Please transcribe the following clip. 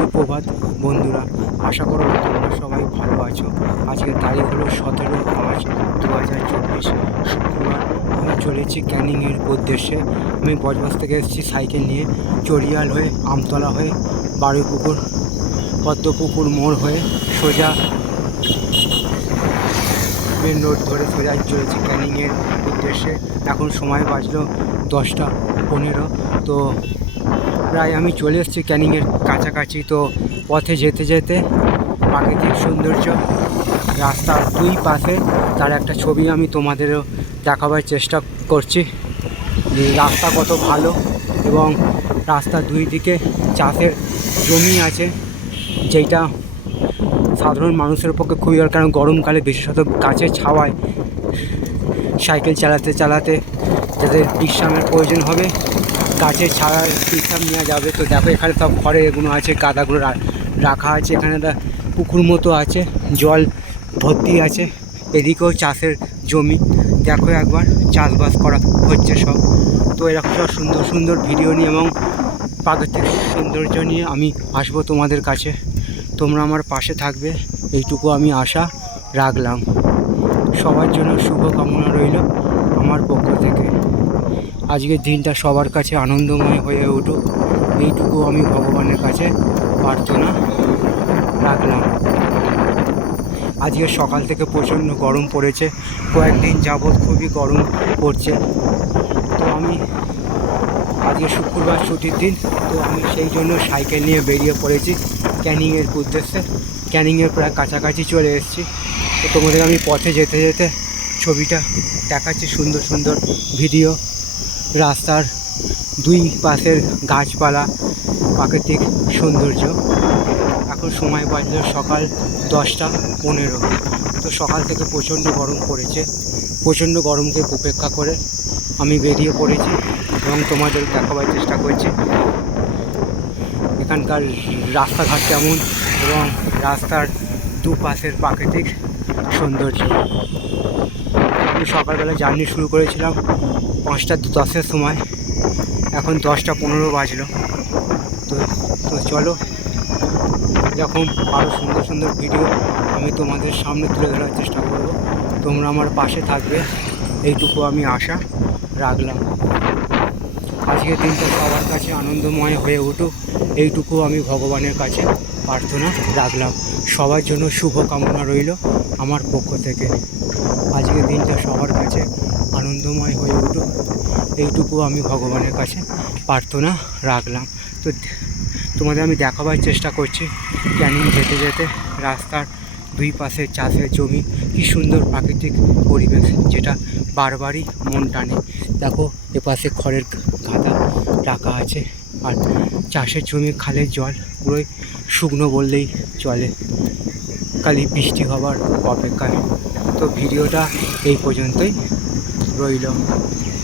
সুপ্রভাত, বন্ধুরা। আশা করব তোমরা সবাই ভালো আছো। আজকের তারিখ হলো সতেরো পাঁচ দু হাজার চব্বিশ শুক্রবার। আমি চলেছি ক্যানিংয়ের উদ্দেশ্যে। আমি বজবাস থেকে এসেছি সাইকেল নিয়ে। চড়িয়াল হয়ে, আমতলা হয়ে, বারুইপুকুর, পদ্মপুকুর মোড় হয়ে সোজা মেন রোড ধরে সোজা চলেছি ক্যানিংয়ের উদ্দেশ্যে। এখন সময় বাজলো দশটা পনেরো। তো প্রায় আমি চলে এসেছি ক্যানিংয়ের কাছাকাছি, তো পথে যেতে যেতে প্রাকৃতিক সৌন্দর্য রাস্তার দুই পাশে তার একটা ছবি আমি তোমাদেরও দেখাবার চেষ্টা করছি। রাস্তা কত ভালো এবং রাস্তার দুই দিকে চাষের জমি আছে যেটা সাধারণ মানুষের পক্ষে খুবই দরকার। কারণ গরমকালে বিশেষত গাছের ছাওয়ায় সাইকেল চালাতে চালাতে যাদের বিশ্রামের প্রয়োজন হবে গাছের ছাড়ার বিশ্রাম নেওয়া যাবে। তো দেখো এখানে সব ঘরে এগুলো আছে, গাদাগুলো রাখা আছে। এখানে একটা পুকুর মতো আছে, জল ভর্তি আছে। এদিকেও চাষের জমি। দেখো একবার চাষবাস করা হচ্ছে সব। তো এরকম সব সুন্দর সুন্দর ভিডিও নিয়ে এবং প্রাকৃতিক সৌন্দর্য নিয়ে আমি আসব তোমাদের কাছে। তোমরা আমার পাশে থাকবে। এইটুকু আমি আশা রাখলাম। সবার জন্য শুভ কামনা রইল আমার পক্ষ থেকে। আজকের দিনটা সবার কাছে আনন্দময় হয়ে উঠুক। এইটুকু আমি ভগবানের কাছে প্রার্থনা রাখলাম। আজকে সকাল থেকে প্রচণ্ড গরম পড়েছে। কয়েকদিন যাবৎ খুবই গরম পড়ছে। তো আমি আজকে শুক্রবার ছুটির দিন, তো আমি সেই জন্য সাইকেল নিয়ে বেরিয়ে পড়েছি ক্যানিংয়ের উদ্দেশ্যে। ক্যানিংয়ের প্রায় কাছাকাছি চলে এসেছি। তো তোমাদের আমি পথে যেতে যেতে ছবিটা দেখাচ্ছি, সুন্দর সুন্দর ভিডিও। রাস্তার দুই পাশের গাছপালা, প্রাকৃতিক সৌন্দর্য। এখন সময় বাজলো সকাল দশটা পনেরো। তো সকাল থেকে প্রচণ্ড গরম পড়েছে। প্রচণ্ড গরমকে উপেক্ষা করে আমি বেরিয়ে পড়েছি এবং তোমাদের দেখাবার চেষ্টা করছি। এখানকার রাস্তাঘাট কেমন এবং রাস্তার দুপাশের প্রাকৃতিক সৌন্দর্য। আমি সকালবেলা জার্নি শুরু করেছিলাম পাঁচটা দশের সময়। এখন দশটা পনেরো বাজলো। তো তো চলো, এরকম আরও সুন্দর সুন্দর ভিডিও আমি তোমাদের সামনে তুলে ধরার চেষ্টা করব। তোমরা আমার পাশে থাকবে। এইটুকু আমি আশা রাখলাম। আজকের দিনটা সবার কাছে আনন্দময় হয়ে উঠুক। এইটুকু আমি ভগবানের কাছে প্রার্থনা রাখলাম। সবার জন্য শুভ কামনা রইল আমার পক্ষ থেকে। আজকের দিনটা সবার কাছে আনন্দময় হয়ে উঠুক এইটুকু আমি ভগবানের কাছে প্রার্থনা রাখলাম। তো তোমাদের আমি দেখাবার চেষ্টা করছি ক্যানিং যেতে যেতে রাস্তার দুই পাশে চাষের জমি, কি সুন্দর প্রাকৃতিক পরিবেশ যেটা বারবারই মন টানে। দেখো, এপাশে খড়ের গাদা রাখা আছে আর চাষের জমি খালের জল পুরোই শুকনো বললেই চলে। খালি বৃষ্টি হবার অপেক্ষায়। তো ভিডিওটা এই পর্যন্তই রইল।